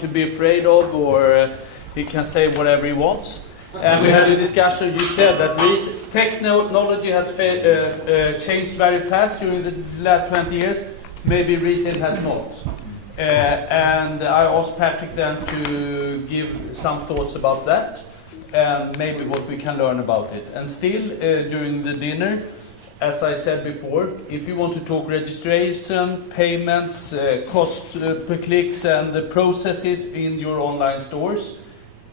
to be afraid of, or he can say whatever he wants. And we had a discussion. You said that technology has changed very fast during the last 20 years. Maybe retail has not. And I asked Patrik then to give some thoughts about that, and maybe what we can learn about it. And still, during the dinner, as I said before, if you want to talk registration, payments, cost per clicks, and the processes in your online stores,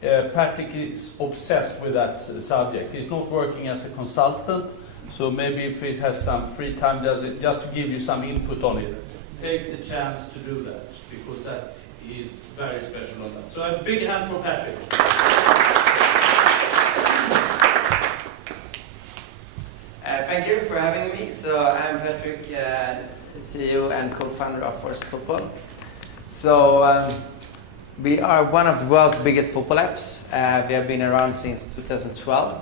Patrik is obsessed with that subject. He's not working as a consultant, so maybe if he has some free time, just to give you some input on it, take the chance to do that, because that is very special on that. So a big hand for Patrik. Thank you for having me. So I'm Patrik, CEO and co-founder of Force Football. So we are one of the world's biggest football apps. We have been around since 2012,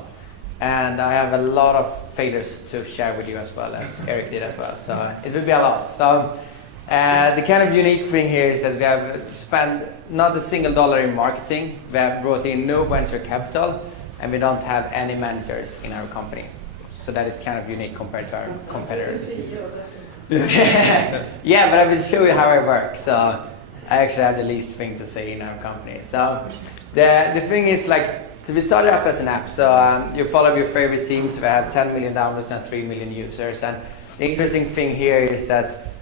and I have a lot of failures to share with you as well, as Eric did as well. So it will be a lot. So the kind of unique thing here is that we have spent not a single dollar in marketing. We have brought in no venture capital, and we don't have any managers in our company. So that is kind of unique compared to our competitors. Yeah, but I will show you how I work. So I actually have the least thing to say in our company. So the thing is, like, so we started up as an app. So you follow your favorite teams. We have 10 million downloads and 3 million users. And the interesting thing here is that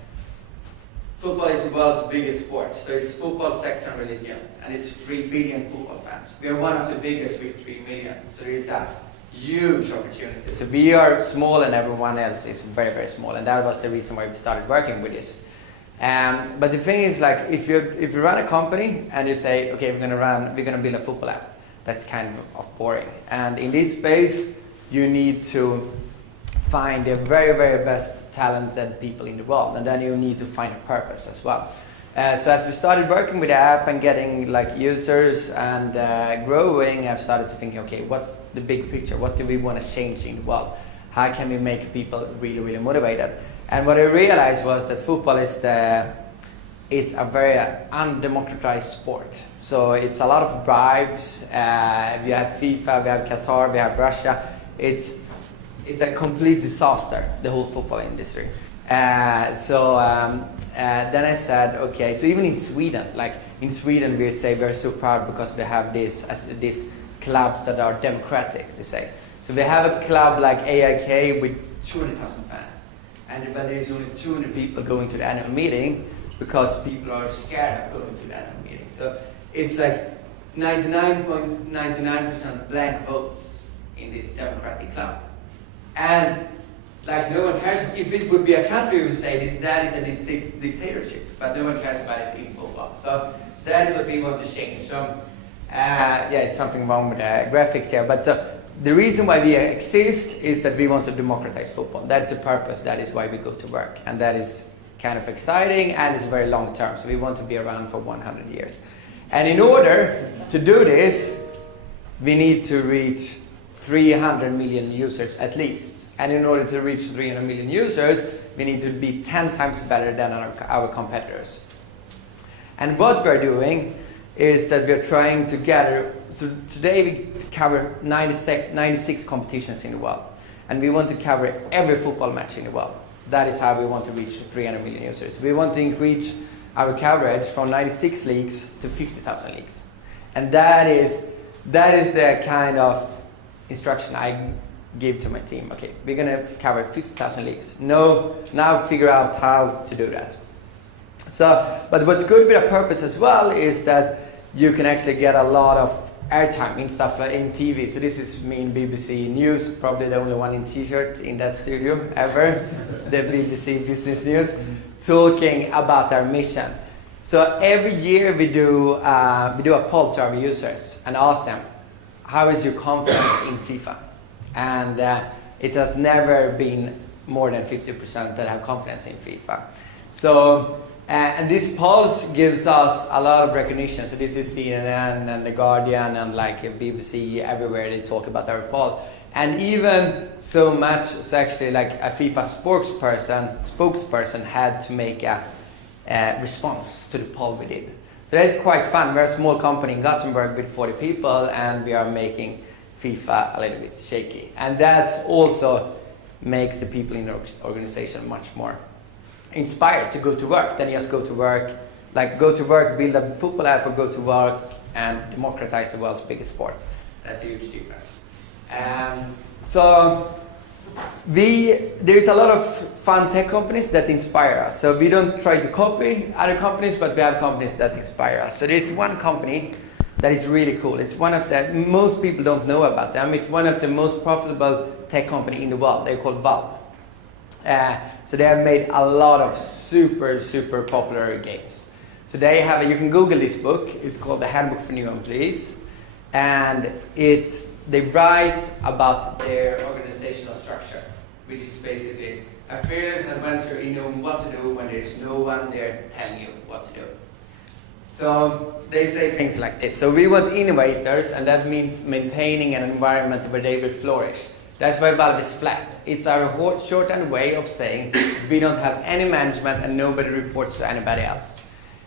football is the world's biggest sport. So it's football, sex, and religion. And it's 3 billion football fans. We are one of the biggest with 3 million. So there's a huge opportunity. So we are small and everyone else is very, very small. And that was the reason why we started working with this. But the thing is, like, if you run a company and you say, okay, we're gonna build a football app, that's kind of boring. And in this space, you need to find the very, very best talented people in the world, and then you need to find a purpose as well. So as we started working with the app and getting like users and growing, I've started to think, okay, what's the big picture? What do we want to change in the world? How can we make people really, really motivated? And what I realized was that football is a very undemocratized sport. So it's a lot of bribes. We have FIFA, we have Qatar, we have Russia. It's a complete disaster, the whole football industry. Then I said, okay, so even in Sweden, like in Sweden we say we're so proud because we have these clubs that are democratic, they say. So we have a club like AIK with 200,000 fans, but there's only 200 people going to the annual meeting because people are scared of going to the annual meeting. So it's like 99.99% blank votes in this democratic club. And like no one cares. If it would be a country, we would say that is a dictatorship, but no one cares about it being football. So that is what we want to change. So yeah, it's something wrong with the graphics here. But so the reason why we exist is that we want to democratize football. That is the purpose. That is why we go to work, and that is kind of exciting and it's very long term. So we want to be around for 100 years. And in order to do this, we need to reach 300 million users at least. And in order to reach 300 million users, we need to be 10 times better than our competitors. And what we're doing is that we're trying to gather, so today we cover 96 competitions in the world. And we want to cover every football match in the world. That is how we want to reach 300 million users. We want to increase our coverage from 96 leagues to 50,000 leagues. And that is the kind of instruction I give to my team. Okay, we're gonna cover 50,000 leagues. Now figure out how to do that. So, but what's good with a purpose as well is that you can actually get a lot of airtime in stuff like in TV. So this is me in BBC News, probably the only one in t-shirt in that studio ever, the BBC Business News, talking about our mission. So every year we do a poll to our users and ask them, how is your confidence in FIFA? And it has never been more than 50% that have confidence in FIFA. So, and this pulse gives us a lot of recognition. So this is CNN and The Guardian and like BBC, everywhere they talk about our poll. And even so much, so actually like a FIFA spokesperson had to make a response to the poll we did. So that's quite fun. We're a small company in Gothenburg with 40 people, and we are making FIFA a little bit shaky. And that also makes the people in the organization much more inspired to go to work than just go to work, like go to work, build a football app, or go to work and democratize the world's biggest sport. That's a huge difference. So there's a lot of fun tech companies that inspire us. So we don't try to copy other companies, but we have companies that inspire us. So there's one company that is really cool. It's one of the, most people don't know about them. It's one of the most profitable tech company in the world. They're called Valve. So they have made a lot of super, super popular games. So they have, you can Google this book. It's called The Handbook for New Employees. And they write about their organizational structure, which is basically a fearless adventure in knowing what to do when there's no one there telling you what to do. So they say things like this. So we want innovators, and that means maintaining an environment where they will flourish. That's why Valve is flat. It's our shortened way of saying we don't have any management and nobody reports to anybody else.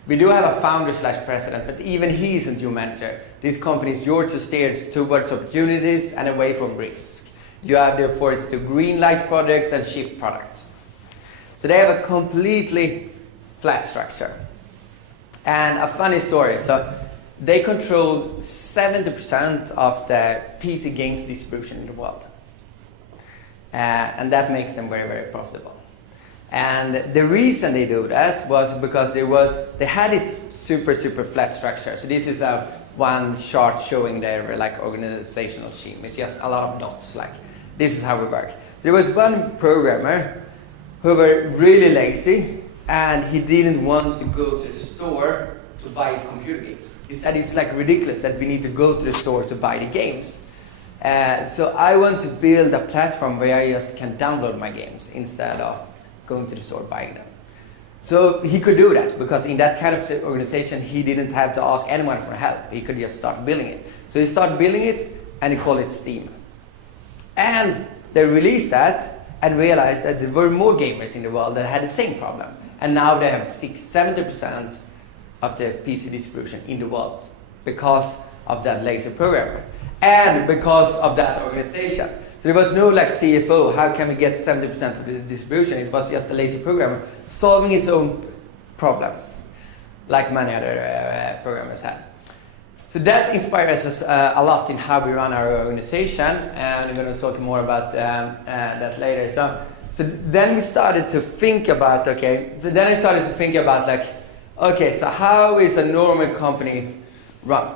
We do have a founder/president, but even he isn't your manager. This company is yours to steer towards opportunities and away from risk. You have the authority to green light projects and shift products. So they have a completely flat structure. And a funny story, so they control 70% of the PC games distribution in the world. And that makes them very, very profitable. And the reason they do that was because they had this super, super flat structure. So this is one chart showing their like organizational scheme. It's just a lot of dots, like this is how we work. There was one programmer who were really lazy, and he didn't want to go to the store to buy his computer games. He said it's like ridiculous that we need to go to the store to buy the games. So I want to build a platform where I just can download my games instead of going to the store buying them. So he could do that because in that kind of organization he didn't have to ask anyone for help. He could just start building it. So he started building it and he called it Steam. And they released that and realized that there were more gamers in the world that had the same problem. And now they have 70% of the PC distribution in the world because of that lazy programmer and because of that organization. So there was no like CFO, how can we get 70% of the distribution? It was just a lazy programmer solving his own problems, like many other programmers had. So that inspires us a lot in how we run our organization, and I'm going to talk more about that later. So then we started to think about, so how is a normal company run?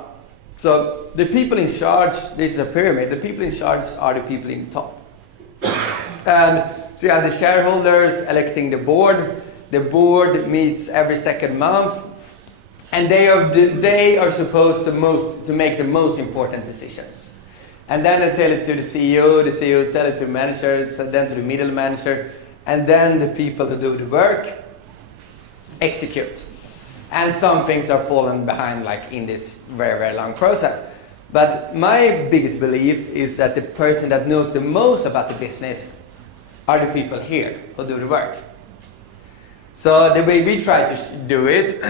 So the people in charge, this is a pyramid, the people in charge are the people in the top. And so you have the shareholders electing the board meets every second month, and they are supposed to make the most important decisions. And then they tell it to the CEO tell it to the manager, so then to the middle manager, and then the people who do the work execute. And some things are falling behind like in this very, very long process. But my biggest belief is that the person that knows the most about the business are the people here who do the work. So the way we try to do it,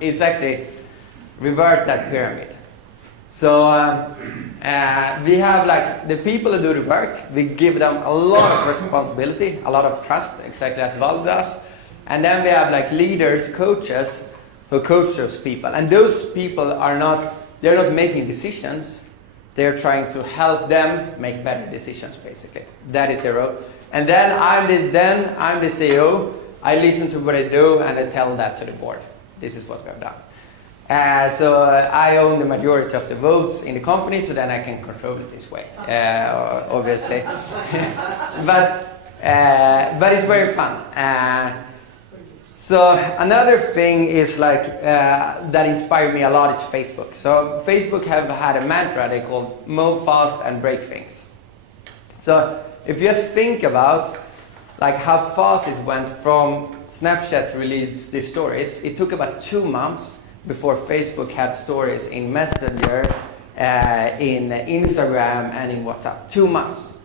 is actually revert that pyramid. So we have like the people who do the work, we give them a lot of responsibility, a lot of trust, exactly as Valve does. And then we have like leaders, coaches, who coach those people. And those people they're not making decisions, they're trying to help them make better decisions, basically. That is their role. And then I'm the CEO, I listen to what I do and I tell that to the board. This is what we have done. So I own the majority of the votes in the company, so then I can control it this way, obviously. but it's very fun. So another thing is like that inspired me a lot is Facebook. So Facebook have had a mantra they call move fast and break things. So if you just think about like how fast it went from Snapchat released these stories, it took about 2 months before Facebook had stories in Messenger, in Instagram and in WhatsApp. 2 months.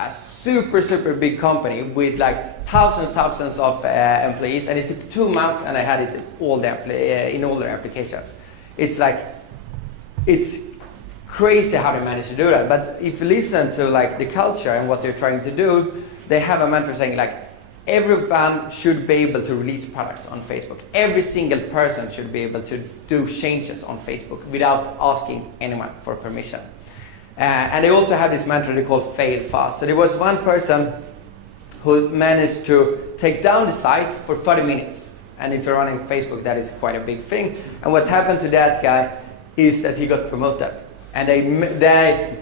a super big company with like thousands of employees, and it took 2 months, and I had it in all their applications. It's crazy how they managed to do that. But if you listen to like the culture and what they're trying to do, they have a mantra saying like everyone should be able to release products on Facebook. Every single person should be able to do changes on Facebook without asking anyone for permission. And they also have this mantra they call fail fast. So there was one person who managed to take down the site for 30 minutes. And if you're running Facebook, that is quite a big thing. And what happened to that guy is that he got promoted. And they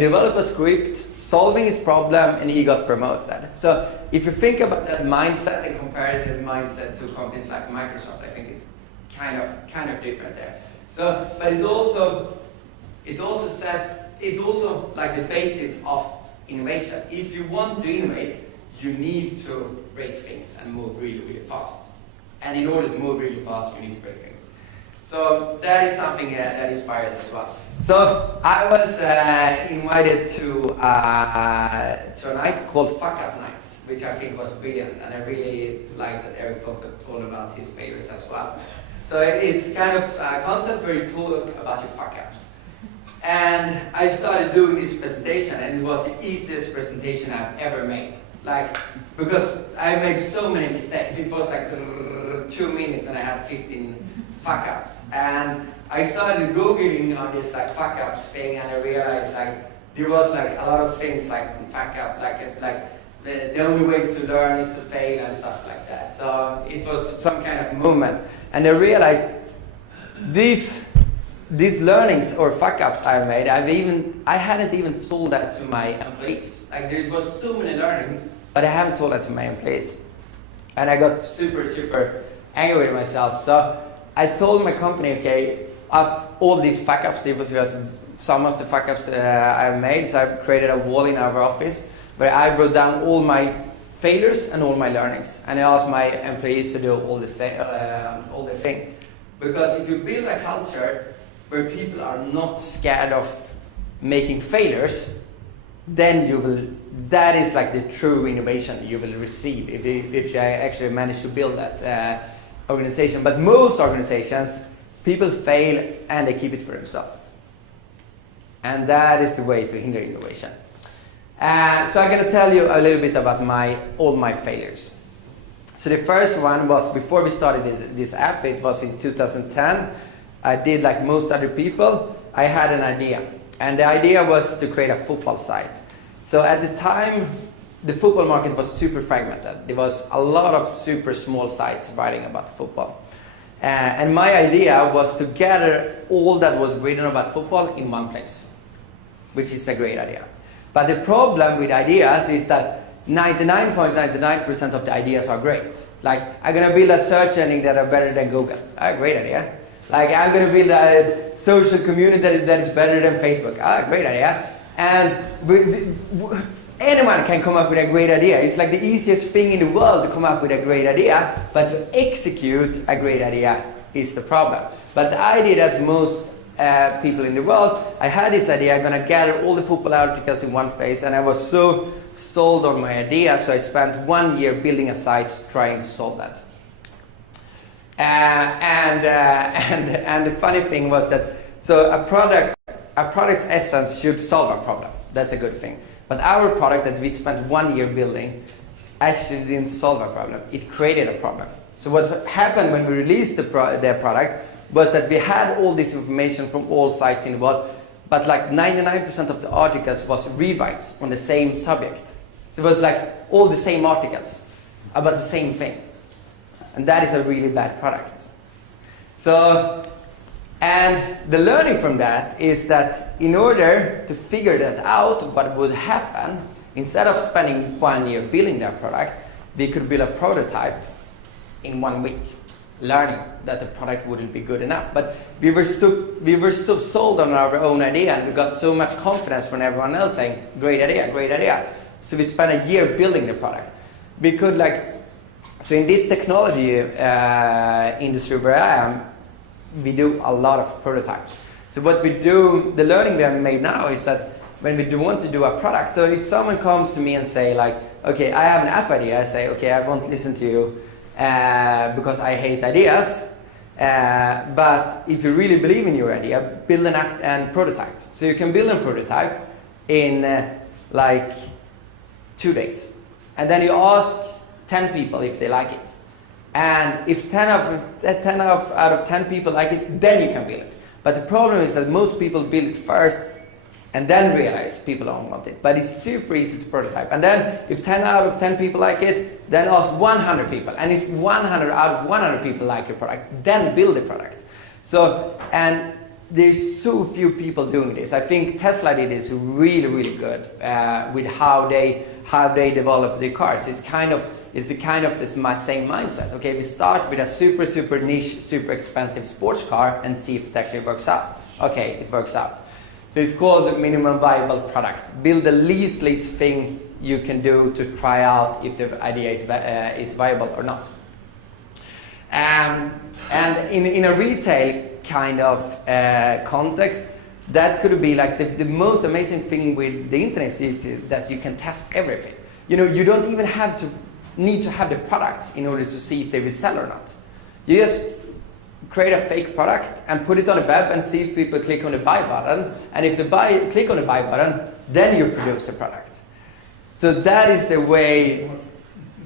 developed a script solving his problem, and he got promoted. So if you think about that mindset and compare the mindset to companies like Microsoft, I think it's kind of different there. So, but it also says it's also like the basis of innovation. If you want to innovate, you need to break things and move really fast. And in order to move really fast, you need to break things. So that is something that inspires as well. So I was invited to a night called Fuck Up Nights, which I think was brilliant, and I really liked that Eric told about his failures as well. So it's kind of a concept where you talk about your fuck ups. And I started doing this presentation, and it was the easiest presentation I've ever made. Like, because I made so many mistakes. It was like 2 minutes and I had 15 fuck ups. And I started Googling on this like fuck ups thing, and I realized like there was like a lot of things like fuck up, like the only way to learn is to fail and stuff like that. So it was some kind of movement. And I realized these learnings or fuck ups I made, I hadn't even told that to my employees. Like there was so many learnings, but I haven't told that to my employees. And I got super angry with myself. So I told my company, okay, of all these fuck ups, it was just some of the fuck ups I made. So I created a wall in our office where I wrote down all my failures and all my learnings. And I asked my employees to do all the thing. Because if you build a culture where people are not scared of making failures, then that is like the true innovation you will receive if you actually manage to build that organization. But most organizations, people fail and they keep it for themselves. And that is the way to hinder innovation. So I'm going to tell you a little bit about all my failures. So the first one was before we started this app. It was in 2010. I did like most other people. I had an idea. And the idea was to create a football site. So at the time, the football market was super fragmented. There was a lot of super small sites writing about football. And my idea was to gather all that was written about football in one place, which is a great idea. But the problem with ideas is that 99.99% of the ideas are great. Like, I'm going to build a search engine that are better than Google. Great idea. Like, I'm going to build a social community that is better than Facebook. Great idea. And anyone can come up with a great idea. It's like the easiest thing in the world to come up with a great idea, but to execute a great idea is the problem. But I did as most people in the world. I had this idea, I'm going to gather all the football articles in one place, and I was so sold on my idea, so I spent 1 year building a site trying to solve that. And the funny thing was that, so a product's essence should solve a problem. That's a good thing. But our product that we spent 1 year building actually didn't solve a problem. It created a problem. So what happened when we released the product was that we had all this information from all sites in the world, but like 99% of the articles was rewrites on the same subject. So it was like all the same articles about the same thing. And that is a really bad product. So, and the learning from that is that in order to figure that out, what would happen, instead of spending 1 year building that product, we could build a prototype in 1 week, learning that the product wouldn't be good enough. But we were so sold on our own idea, and we got so much confidence from everyone else saying, great idea, great idea. So we spent a year building the product. We could so in this technology industry where I am, we do a lot of prototypes. So what we do, the learning we have made now is that when we do want to do a product. So if someone comes to me and say like, okay, I have an app idea, I say, okay, I won't listen to you because I hate ideas. But if you really believe in your idea, build an app and prototype. So you can build a prototype in like 2 days. And then you ask 10 people if they like it. And if 10 out of 10 people like it, then you can build it. But the problem is that most people build it first and then realize people don't want it. But it's super easy to prototype. And then if 10 out of 10 people like it, then ask 100 people. And if 100 out of 100 people like your product, then build the product. So, and there's so few people doing this. I think Tesla did this really, really good with how they develop their cars. It's the kind of this my same mindset. Okay, we start with a super, super niche, super expensive sports car and see if it actually works out. Okay, it works out. So it's called the minimum viable product. Build the least thing you can do to try out if the idea is viable or not. And in a retail kind of context, that could be like the most amazing thing with the internet is that you can test everything. You know, you don't even need to have the products in order to see if they will sell or not. You just create a fake product and put it on the web and see if people click on the buy button. And if they click on the buy button, then you produce the product. So that is the way.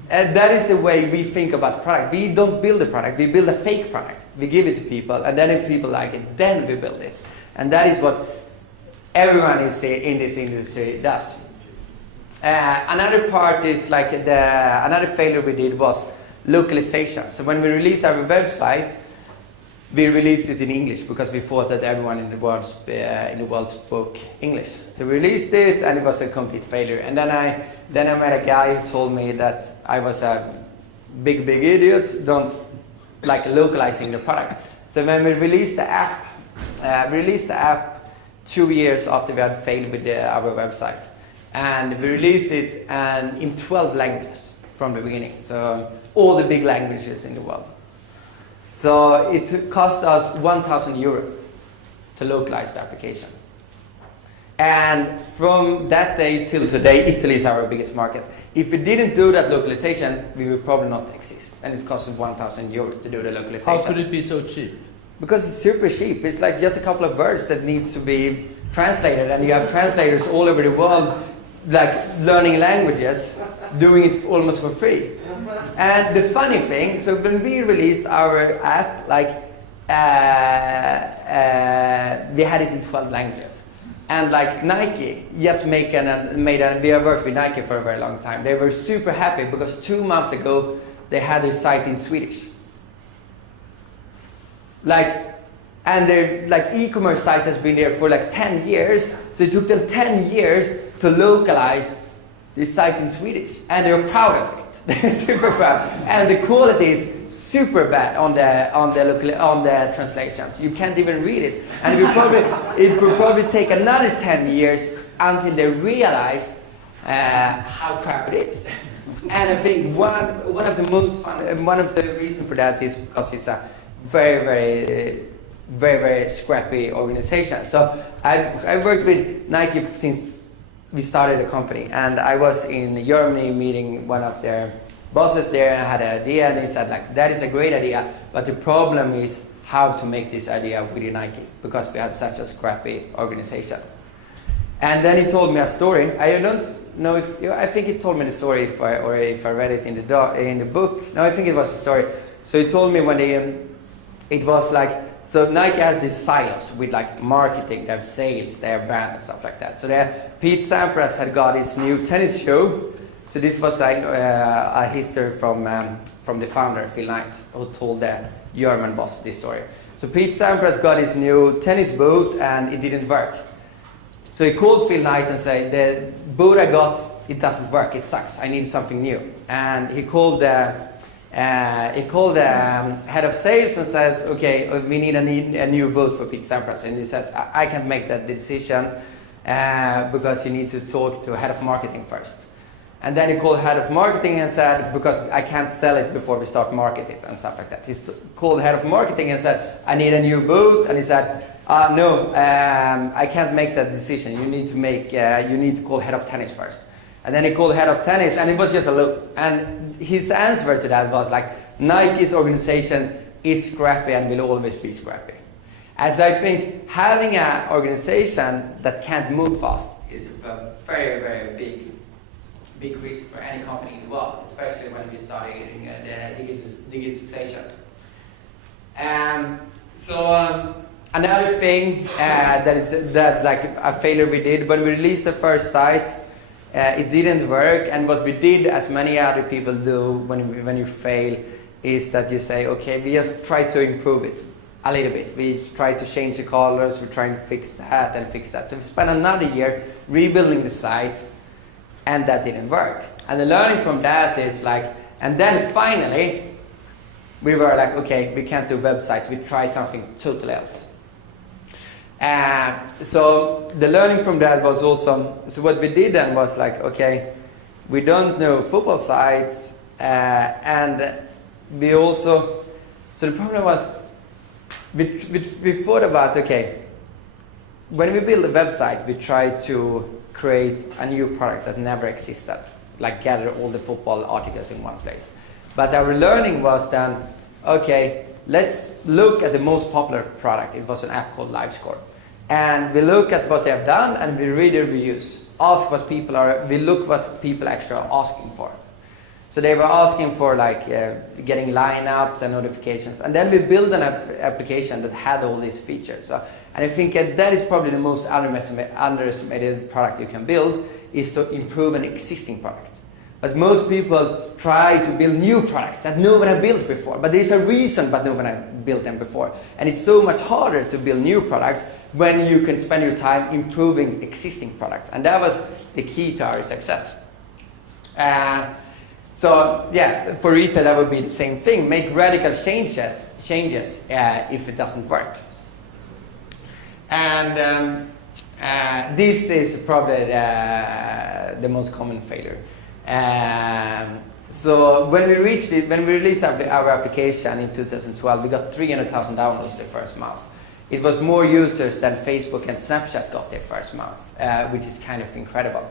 That is the way we think about product. We don't build a product, we build a fake product. We give it to people, and then if people like it, then we build it. And that is what everyone in this industry does. Another part is like another failure we did was localization. So when we released our website, we released it in English because we thought that everyone in the world spoke English. So we released it and it was a complete failure. And then I met a guy who told me that I was a big idiot, don't like localizing the product. So when we released the app, 2 years after we had failed with our website. And we released it in 12 languages from the beginning. So all the big languages in the world. So it cost us 1,000 euro to localize the application. And from that day till today, Italy is our biggest market. If we didn't do that localization, we would probably not exist. And it cost us 1,000 euro to do the localization. How could it be so cheap? Because it's super cheap. It's like just a couple of words that needs to be translated. And you have translators all over the world, like learning languages, doing it almost for free. And the funny thing, so when we released our app, like we had it in 12 languages. And like Nike just we have worked with Nike for a very long time. They were super happy because 2 months ago they had their site in Swedish. And their e-commerce site has been there for like 10 years. So it took them 10 years to localize this site in Swedish, and they're proud of it. They're super proud, and the quality is super bad on the translations. You can't even read it, and it will probably take another 10 years until they realize how crap it is. And I think one of the most fun, and one of the reasons for that is because it's a very scrappy organization. So I worked with Nike since we started the company, and I was in Germany meeting one of their bosses there, and I had an idea, and they said like, that is a great idea, but the problem is how to make this idea within Nike, because we have such a scrappy organization. And then he told me a story. I don't know if, I think he told me the story if I read it in the book. No, I think it was a story. So he told me when it was like, so Nike has these silos with like marketing, they have sales, they have brand and stuff like that. So Pete Sampras had got his new tennis shoe. So this was like a history from the founder, Phil Knight, who told the German boss this story. So Pete Sampras got his new tennis boot and it didn't work. So he called Phil Knight and said, the boot I got, it doesn't work, it sucks, I need something new. And he called the head of sales and says, okay, we need a new boot for Pete Sampras. And he says, I can't make that decision because you need to talk to head of marketing first. And then he called head of marketing and said, because I can't sell it before we start market it and stuff like that. He called head of marketing and said, I need a new booth. And he said, no, I can't make that decision. You need to call head of tennis first. And then he called head of tennis, and it was just a look. And his answer to that was like, Nike's organization is scrappy and will always be scrappy. And so I think having an organization that can't move fast is a very, very big risk for any company in the world, especially when we're starting the digitization. Another thing that like a failure we did when we released the first site, it didn't work. And what we did, as many other people do when you fail, is that you say, okay, we just try to improve it a little bit. We try to change the colors, we try and fix that and fix that. So we spent another year rebuilding the site, and that didn't work. And the learning from that is like, and then finally, we were like, okay, we can't do websites, we try something totally else. So the learning from that was also, so what we did then was like, okay, we don't know football sites, and we also, so the problem was, we thought about, okay, when we build a website, we try to create a new product that never existed, like gather all the football articles in one place. But our learning was then, okay, let's look at the most popular product. It was an app called LiveScore. And we look at what they have done, and we read the reviews, ask what people are, we look what people actually are asking for. So they were asking for like getting lineups and notifications, and then we built an application that had all these features. So, and I think that is probably the most underestimated product you can build, is to improve an existing product. But most people try to build new products that no one has built before. But there's a reason but no one has built them before. And it's so much harder to build new products when you can spend your time improving existing products. And that was the key to our success. So yeah, for retail that would be the same thing. Make radical changes if it doesn't work. And this is probably the most common failure. So when we released our application in 2012, we got 300,000 downloads the first month. It was more users than Facebook and Snapchat got their first month, which is kind of incredible.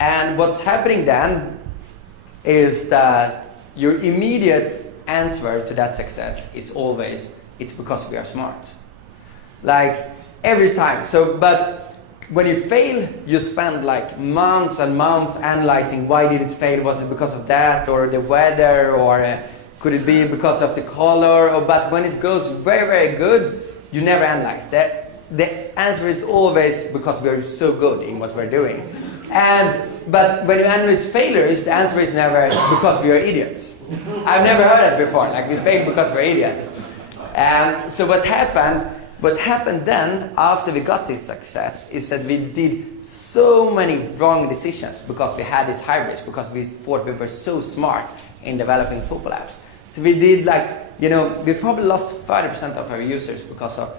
And what's happening then is that your immediate answer to that success is always, it's because we are smart. Like every time. So, but when you fail, you spend like months and months analyzing why did it fail? Was it because of that, or the weather, or could it be because of the color? But when it goes very, very good, you never analyze that. The answer is always because we are so good in what we're doing. But when you analyze failures, the answer is never because we are idiots. I've never heard that before, like we failed because we're idiots. So what happened then, after we got this success, is that we did so many wrong decisions because we had these hybrids, because we thought we were so smart in developing football apps. So we did we probably lost 30% of our users because of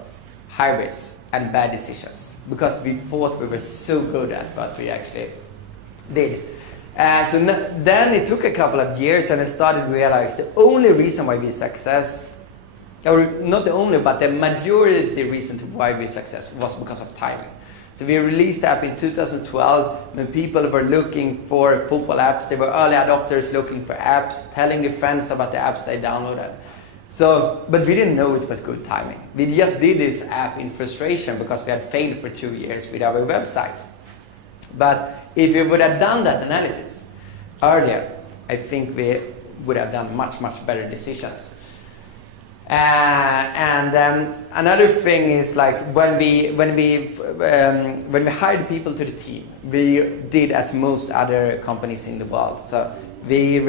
hybrids and bad decisions, because we thought we were so good at what we actually did. Then it took a couple of years, and I started to realize the only reason why we success, or not the only, but the majority reason to why we success was because of timing. So we released the app in 2012 when people were looking for football apps. They were early adopters looking for apps, telling their friends about the apps they downloaded. But we didn't know it was good timing. We just did this app in frustration because we had failed for 2 years with our website. But if we would have done that analysis earlier, I think we would have done much, much better decisions. Another thing is like when we hired people to the team, we did as most other companies in the world. So we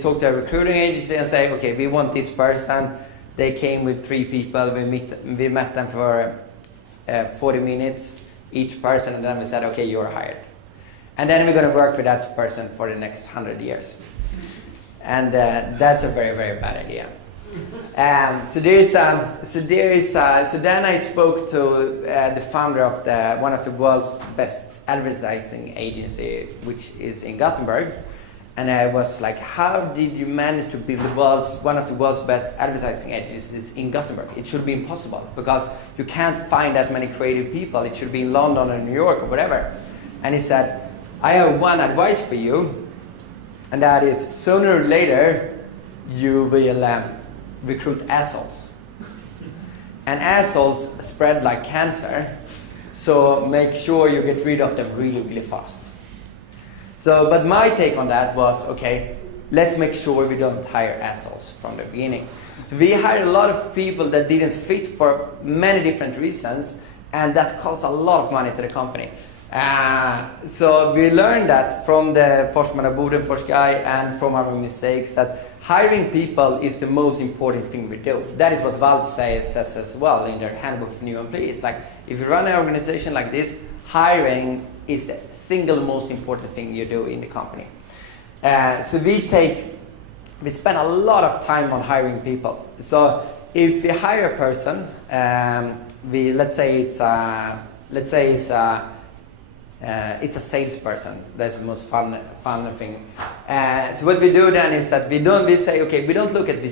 talked to a recruiting agency and say, okay, we want this person. They came with 3 people. We met them for 40 minutes each person, and then we said, okay, you're hired. And then we're going to work with that person for the next 100 years. And that's a very, very bad idea. So then I spoke to the founder of one of the world's best advertising agency, which is in Gothenburg, and I was like, "How did you manage to build one of the world's best advertising agencies in Gothenburg? It should be impossible because you can't find that many creative people. It should be in London or New York or whatever." And he said, "I have one advice for you, and that is sooner or later you will recruit assholes. And assholes spread like cancer, so make sure you get rid of them really, really fast." So, but my take on that was, okay, let's make sure we don't hire assholes from the beginning. So we hired a lot of people that didn't fit for many different reasons, and that cost a lot of money to the company. So we learned that from the Forsman och Bodenfors guy and from our mistakes that hiring people is the most important thing we do. That is what Valve says as well in their handbook for new employees. Like, if you run an organization like this, hiring is the single most important thing you do in the company. So we spend a lot of time on hiring people. So if we hire a person, let's say it's a salesperson. That's the most fun thing. So what we do then is that we say, okay, we don't look at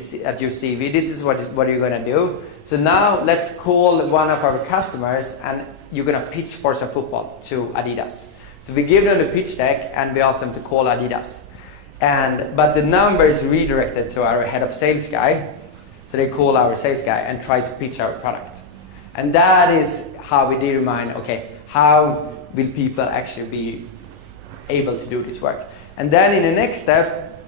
your CV. This is what you're gonna do. So now let's call one of our customers, and you're gonna pitch for some football to Adidas. So we give them the pitch deck, and we ask them to call Adidas. But the number is redirected to our head of sales guy. So they call our sales guy and try to pitch our product. And that is how we determine, okay, how will people actually be able to do this work? And then in the next step,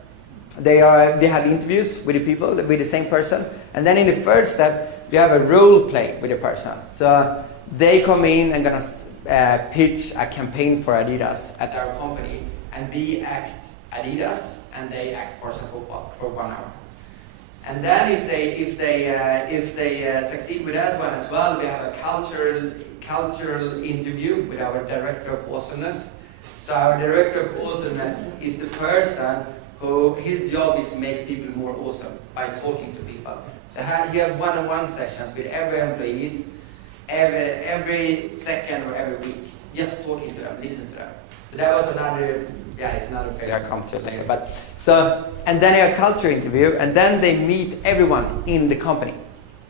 they have interviews with the people, with the same person. And then in the third step, we have a role play with the person. So they come in and gonna pitch a campaign for Adidas at our company, and we act Adidas and they act for some football for 1 hour. And then if they succeed with that one as well, we have a cultural interview with our director of awesomeness. So our director of awesomeness is the person who his job is to make people more awesome by talking to people. So he have one-on-one sessions with every employees, every second or every week, just talking to them, listen to them. So that was another thing I'll come to later. But so, and then a culture interview, and then they meet everyone in the company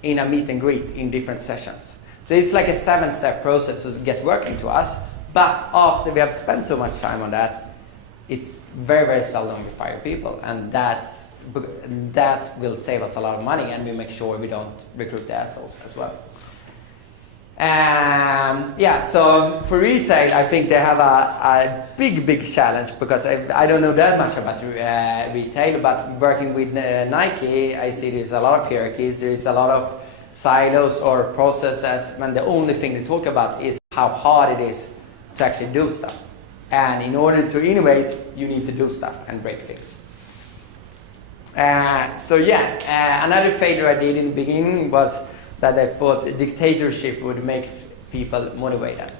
in a meet and greet in different sessions. So it's like a 7-step process to get working to us. But after we have spent so much time on that, it's very, very seldom we fire people, and that will save us a lot of money, and we make sure we don't recruit the assholes as well. So for retail, I think they have a big challenge, because I don't know that much about retail, but working with Nike, I see there's a lot of hierarchies, there's a lot of silos or processes, and the only thing they talk about is how hard it is to actually do stuff. And in order to innovate, you need to do stuff and break things. Another failure I did in the beginning was that I thought dictatorship would make people motivated.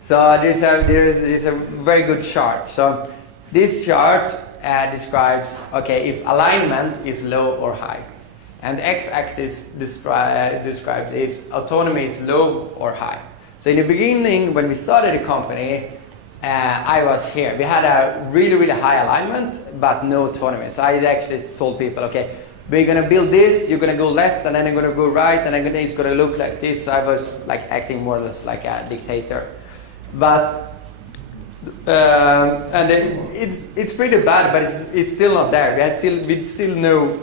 So there's a very good chart. So this chart describes, okay, if alignment is low or high. And the x-axis describes if autonomy is low or high. So in the beginning, when we started the company, I was here. We had a really, really high alignment, but no autonomy. So I actually told people, okay, we're gonna build this, you're gonna go left, and then I'm gonna go right, and then it's gonna look like this. So I was like acting more or less like a dictator. But and it's pretty bad, but it's still not there. We still knew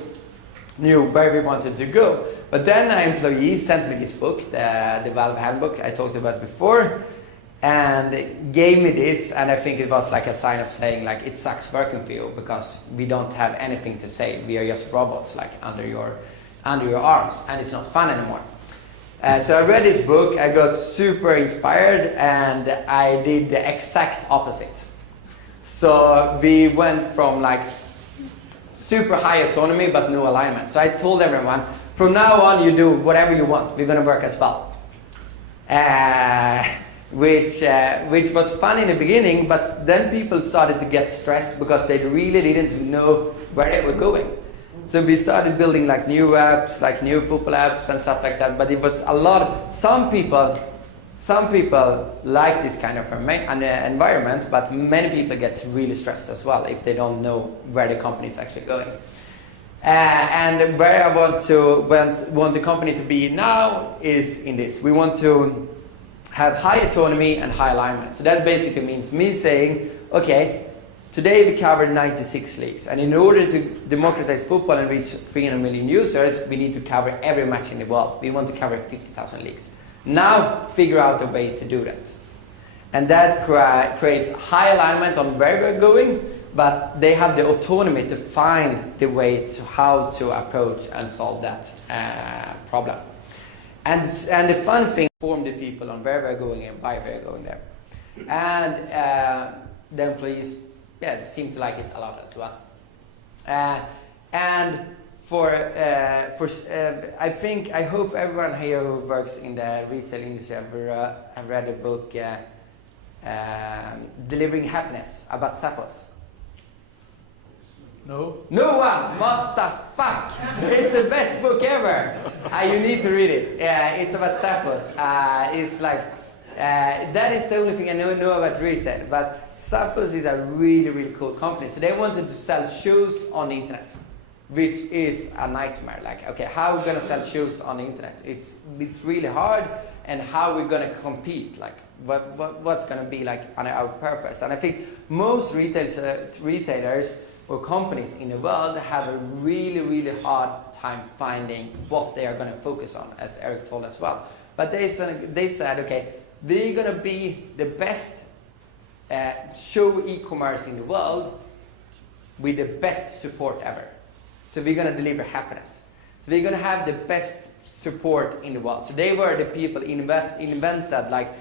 where we wanted to go. But then an employee sent me this book, the Valve handbook I talked about before, and gave me this, and I think it was like a sign of saying, like, it sucks working for you because we don't have anything to say. We are just robots, like under your arms, and it's not fun anymore. So I read this book, I got super inspired, and I did the exact opposite. So we went from like super high autonomy but no alignment. So I told everyone, from now on you do whatever you want, we're gonna work as well. Which was fun in the beginning, but then people started to get stressed because they really didn't know where they were going. So we started building like new apps, like new football apps and stuff like that. But it was a lot. Some people like this kind of environment, but many people get really stressed as well if they don't know where the company is actually going. And where I want the company to be now is in this. We want to have high autonomy and high alignment. So that basically means me saying, okay, today we covered 96 leagues, and in order to democratize football and reach 300 million users, we need to cover every match in the world. We want to cover 50,000 leagues. Now figure out a way to do that. And that creates high alignment on where we're going, but they have the autonomy to find the way to how to approach and solve that problem. And the fun thing, inform the people on where we're going and why we're going there. And the employees, they seem to like it a lot as well. And I hope everyone here who works in the retail industry have read the book Delivering Happiness about Zappos. No? No one! What the fuck? It's the best book ever! You need to read it. It's about Zappos. It's like, that is the only thing I know about retail. But Zappos is a really, really cool company. So they wanted to sell shoes on the internet, which is a nightmare. Like, okay, how are we going to sell shoes on the internet? It's really hard, and how we're going to compete? Like, what's going to be like our purpose? And I think most retailers or companies in the world have a really, really hard time finding what they are going to focus on, as Eric told as well. But they said, okay, we're going to be the best show e-commerce in the world with the best support ever. So we're going to deliver happiness. So we're going to have the best support in the world. So they were the people invented like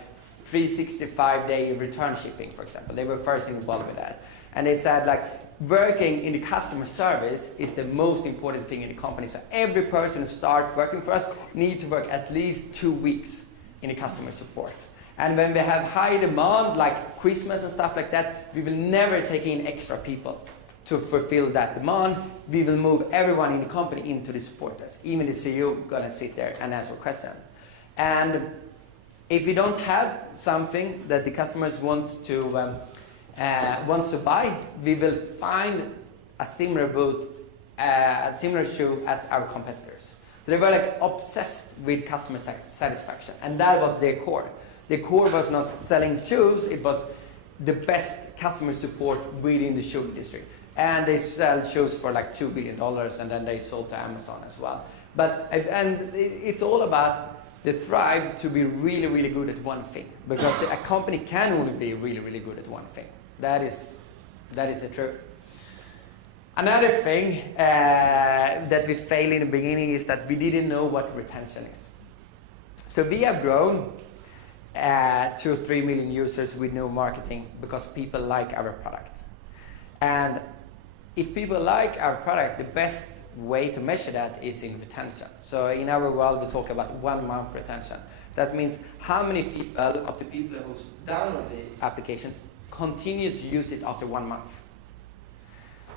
365-day return shipping, for example. They were first in the world with that. And they said like, working in the customer service is the most important thing in the company. So every person who starts working for us needs to work at least 2 weeks in the customer support. And when we have high demand, like Christmas and stuff like that, we will never take in extra people to fulfill that demand. We will move everyone in the company into the support desk. Even the CEO gonna sit there and answer questions. And if we don't have something that the customers wants to buy, we will find a similar shoe at our competitors. So they were like obsessed with customer satisfaction, and that was their core. Their core was not selling shoes, it was the best customer support within the shoe industry. And they sell shoes for like $2 billion, and then they sold to Amazon as well. It's all about the thrive to be really, really good at one thing, because a company can only be really, really good at one thing. That is the truth. Another thing that we failed in the beginning is that we didn't know what retention is. So we have grown to 3 million users with no marketing because people like our product. And if people like our product, the best way to measure that is in retention. So in our world, we talk about 1 month retention. That means how many people of the people who download the application continue to use it after 1 month.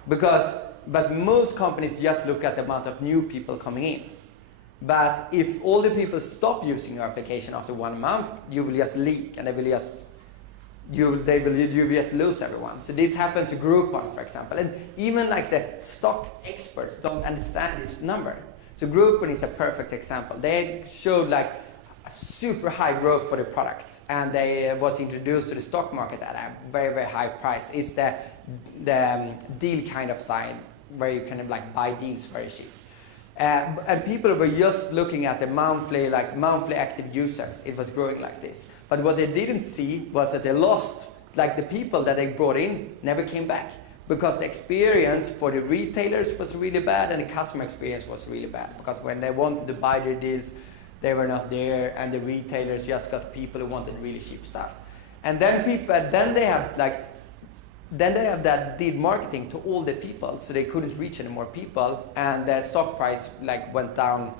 But most companies just look at the amount of new people coming in. But if all the people stop using your application after 1 month, you will just leak, and you will just lose everyone. So this happened to Groupon, for example. And even like the stock experts don't understand this number. So Groupon is a perfect example. They showed like super high growth for the product, and they was introduced to the stock market at a very, very high price. It's the deal kind of sign where you can like buy deals very cheap. And people were just looking at the monthly active user. It was growing like this. But what they didn't see was that they lost, like the people that they brought in never came back, because the experience for the retailers was really bad and the customer experience was really bad. Because when they wanted to buy their deals, they were not there, and the retailers just got people who wanted really cheap stuff. And then they have that did marketing to all the people, so they couldn't reach any more people, and the stock price like went down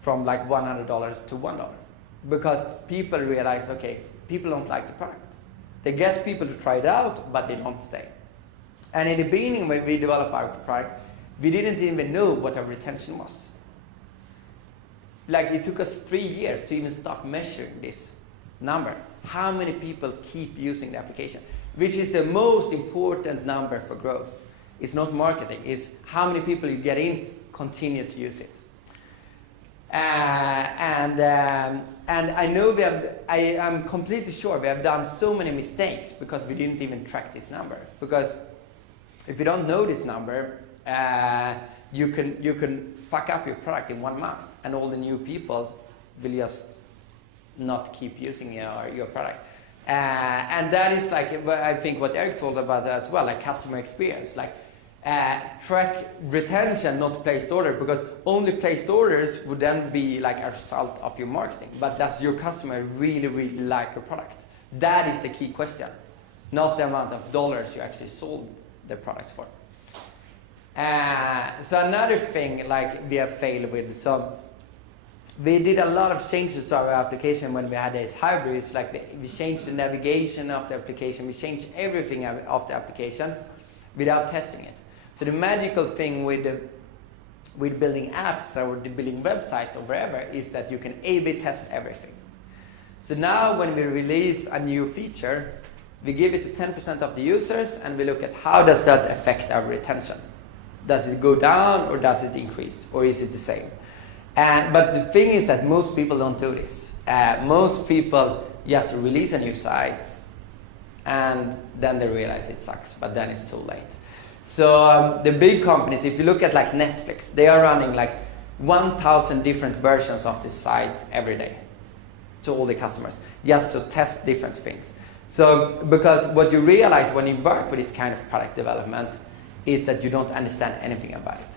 from like $100 to $1, because people realized, okay, people don't like the product. They get people to try it out, but they don't stay. And in the beginning, when we developed our product, we didn't even know what our retention was. Like it took us 3 years to even start measuring this number. How many people keep using the application? Which is the most important number for growth. It's not marketing, it's how many people you get in, continue to use it. And I know I'm completely sure we have done so many mistakes because we didn't even track this number. Because if you don't know this number, you can fuck up your product in 1 month, and all the new people will just not keep using your product. And that is like, I think what Eric told about as well, like customer experience. Like track retention, not placed order, because only placed orders would then be like a result of your marketing. But does your customer really, really like your product? That is the key question, not the amount of dollars you actually sold the products for. So another thing like we have failed with, so we did a lot of changes to our application when we had these hybrids. Like we changed the navigation of the application, we changed everything of the application without testing it. So the magical thing with building apps or building websites or wherever is that you can A/B test everything. So now when we release a new feature, we give it to 10% of the users and we look at how does that affect our retention. Does it go down or does it increase, or is it the same? But the thing is that most people don't do this. Most people just release a new site and then they realize it sucks, but then it's too late. So the big companies, if you look at like Netflix, they are running like 1,000 different versions of this site every day to all the customers, just to test different things. So because what you realize when you work with this kind of product development is that you don't understand anything about it.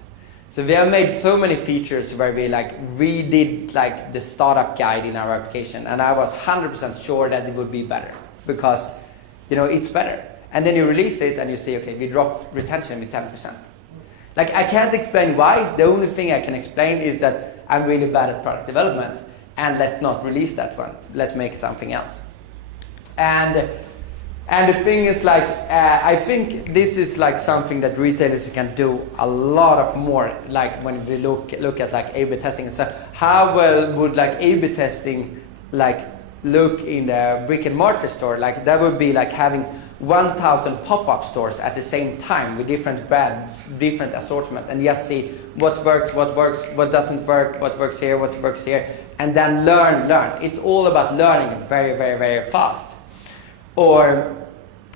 So we have made so many features where we like redid like the startup guide in our application, and I was 100% sure that it would be better because it's better. And then you release it and you say, okay, we dropped retention with 10%. Like I can't explain why. The only thing I can explain is that I'm really bad at product development, and let's not release that one. Let's make something else. And the thing is like, I think this is like something that retailers can do a lot of more, like when we look at like A/B testing and stuff. How well would like A/B testing like look in the brick and mortar store? Like that would be like having 1,000 pop-up stores at the same time with different brands, different assortment, and just see what works, what doesn't work, what works here, and then learn. It's all about learning very, very, very fast. Or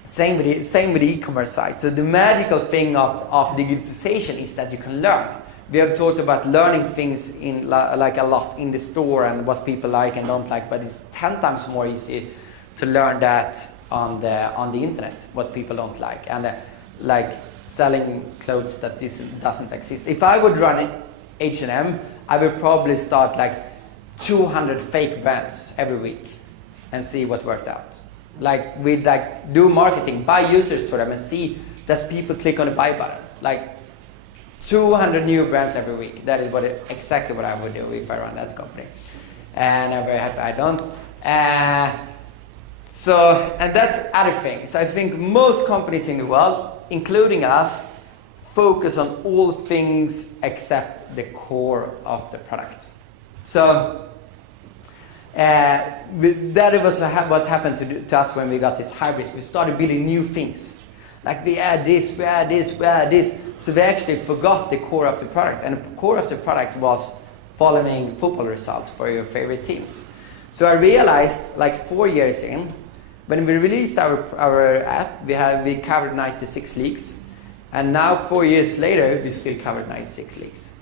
same with the e-commerce side. So the magical thing of digitization is that you can learn. We have talked about learning things in like a lot in the store and what people like and don't like, but it's 10 times more easy to learn that on the internet, what people don't like, and like selling clothes that doesn't exist. If I would run H&M, I would probably start like 200 fake brands every week and see what worked out. Like we'd like do marketing, buy users to them and see does people click on the buy button. Like 200 new brands every week. That is exactly what I would do if I run that company. And I'm very happy I don't. And that's other things. I think most companies in the world, including us, focus on all things except the core of the product. So that was what happened to us when we got these hybrids. We started building new things. Like we add this. So we actually forgot the core of the product. And the core of the product was following football results for your favorite teams. So I realized like 4 years in, when we released our app, we covered 96 leagues. And now 4 years later, we still covered 96 leagues.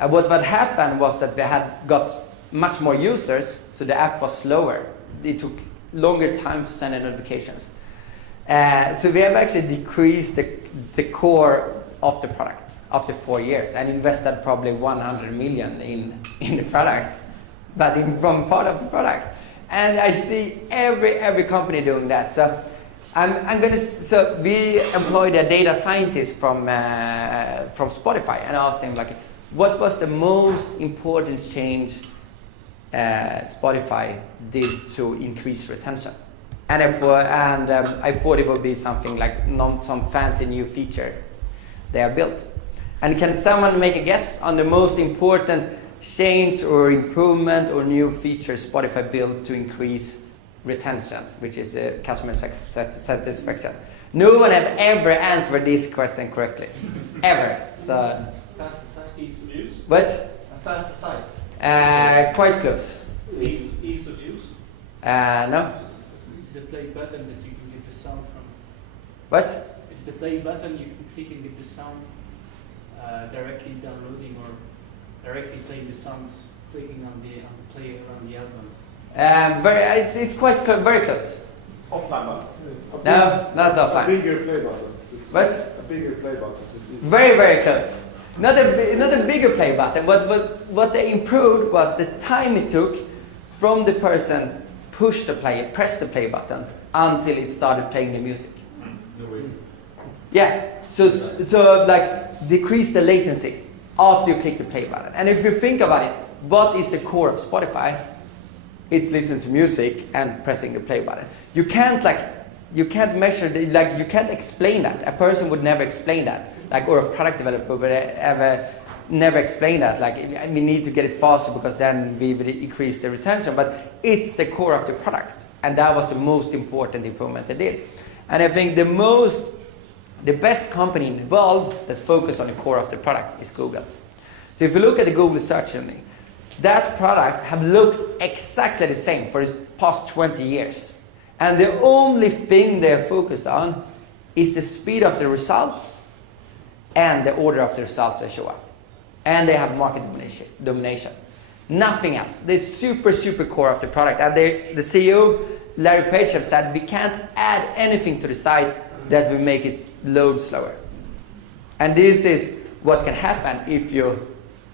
And what happened was that we had got much more users, so the app was slower. It took longer time to send in notifications. So we have actually decreased the core of the product after 4 years and invested probably 100 million in the product, but from part of the product. And I see every company doing that. So So we employed a data scientist from Spotify, and I asked him like, what was the most important change Spotify did to increase retention? And I thought it would be something like some fancy new feature they have built. And can someone make a guess on the most important change or improvement or new feature Spotify built to increase retention, which is customer satisfaction? No one have ever answered this question correctly, ever. So, Faster site. Ease of use. what? A faster site. Quite close. Ease of use. No. It's the play button that you can get the sound from. What? It's the play button you can click and get the sound directly downloading or directly playing the songs, clicking on the play around the album. It's quite very close. Offline button. No, not A offline. bigger play button. What? A bigger play button. It's easy. Very, very close. Not a bigger play button. What they improved was the time it took from the person pressed the play button until it started playing the music. Yeah. So like decrease the latency after you click the play button. And if you think about it, what is the core of Spotify? It's listening to music and pressing the play button. You can't measure you can't explain that. A person would never explain that. Or a product developer would ever never explain that. We need to get it faster because then we will increase the retention. But it's the core of the product, and that was the most important improvement they did. And I think the best company in the world that focus on the core of the product is Google. So if you look at the Google search engine, that product have looked exactly the same for the past 20 years. And the only thing they're focused on is the speed of the results and the order of the results that show up. And they have market domination. Nothing else. They're super, super core of the product. And the CEO, Larry Page, have said we can't add anything to the site that will make it load slower. And this is what can happen if you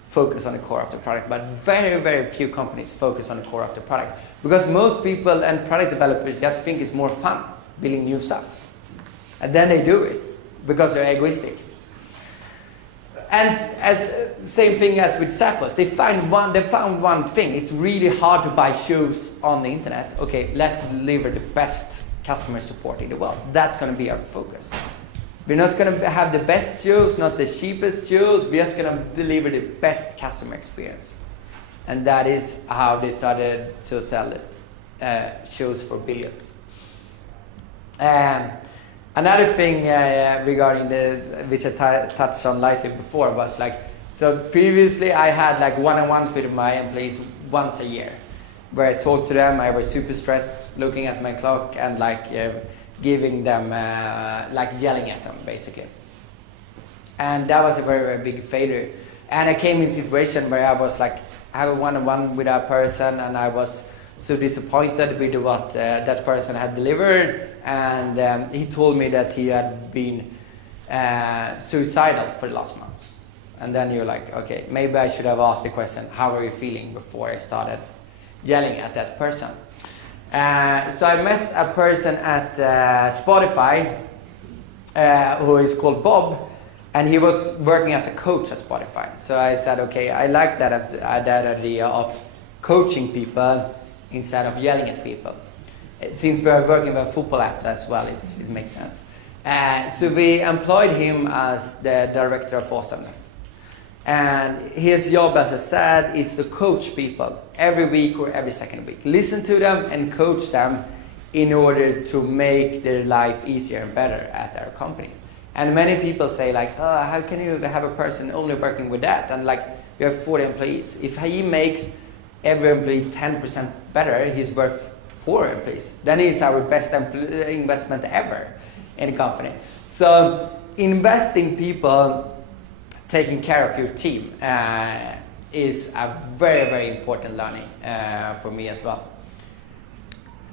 focus on the core of the product. But very, very few companies focus on the core of the product. Because most people and product developers just think it's more fun building new stuff. And then they do it because they're egoistic. And as same thing as with Zappos, they found one thing. It's really hard to buy shoes on the internet. Okay, let's deliver the best customer support in the world. That's going to be our focus. We're not going to have the best shoes, not the cheapest shoes. We're just going to deliver the best customer experience. And that is how they started to sell shoes for billions. Another thing regarding which I touched on lightly before was so previously I had one-on-ones with my employees once a year, where I talked to them. I was super stressed, looking at my clock and giving them, yelling at them basically. And that was a very, very big failure. And I came in a situation where I was I have a one-on-one with that person, and I was so disappointed with what that person had delivered. And he told me that he had been suicidal for the last months. And then you're like, okay, maybe I should have asked the question, how are you feeling, before I started yelling at that person. So I met a person at Spotify who is called Bob, and he was working as a coach at Spotify. So I said, okay, I like that idea of coaching people instead of yelling at people. Since we are working with a football app as well, it makes sense. So we employed him as the director of awesomeness. And his job, as I said, is to coach people every week or every second week. Listen to them and coach them in order to make their life easier and better at our company. And many people say how can you have a person only working with that? And we have 40 employees. If he makes every employee 10% better, he's worth 4 employees. Then it's our best investment ever in the company. So investing people, taking care of your team is a very, very important learning for me as well.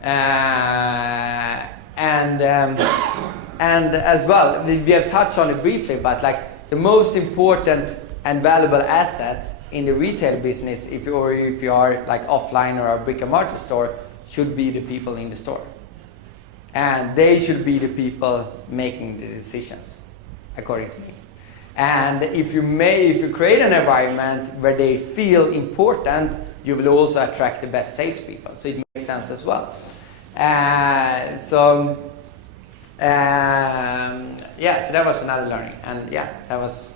And as well, we have touched on it briefly, but the most important and valuable asset in the retail business, if you are offline or a brick and mortar store, should be the people in the store. And they should be the people making the decisions, according to me. And if you create an environment where they feel important, you will also attract the best salespeople. So it makes sense as well. So that was another learning. And that was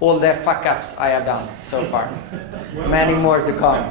all the fuck ups I have done so far. Many more to come.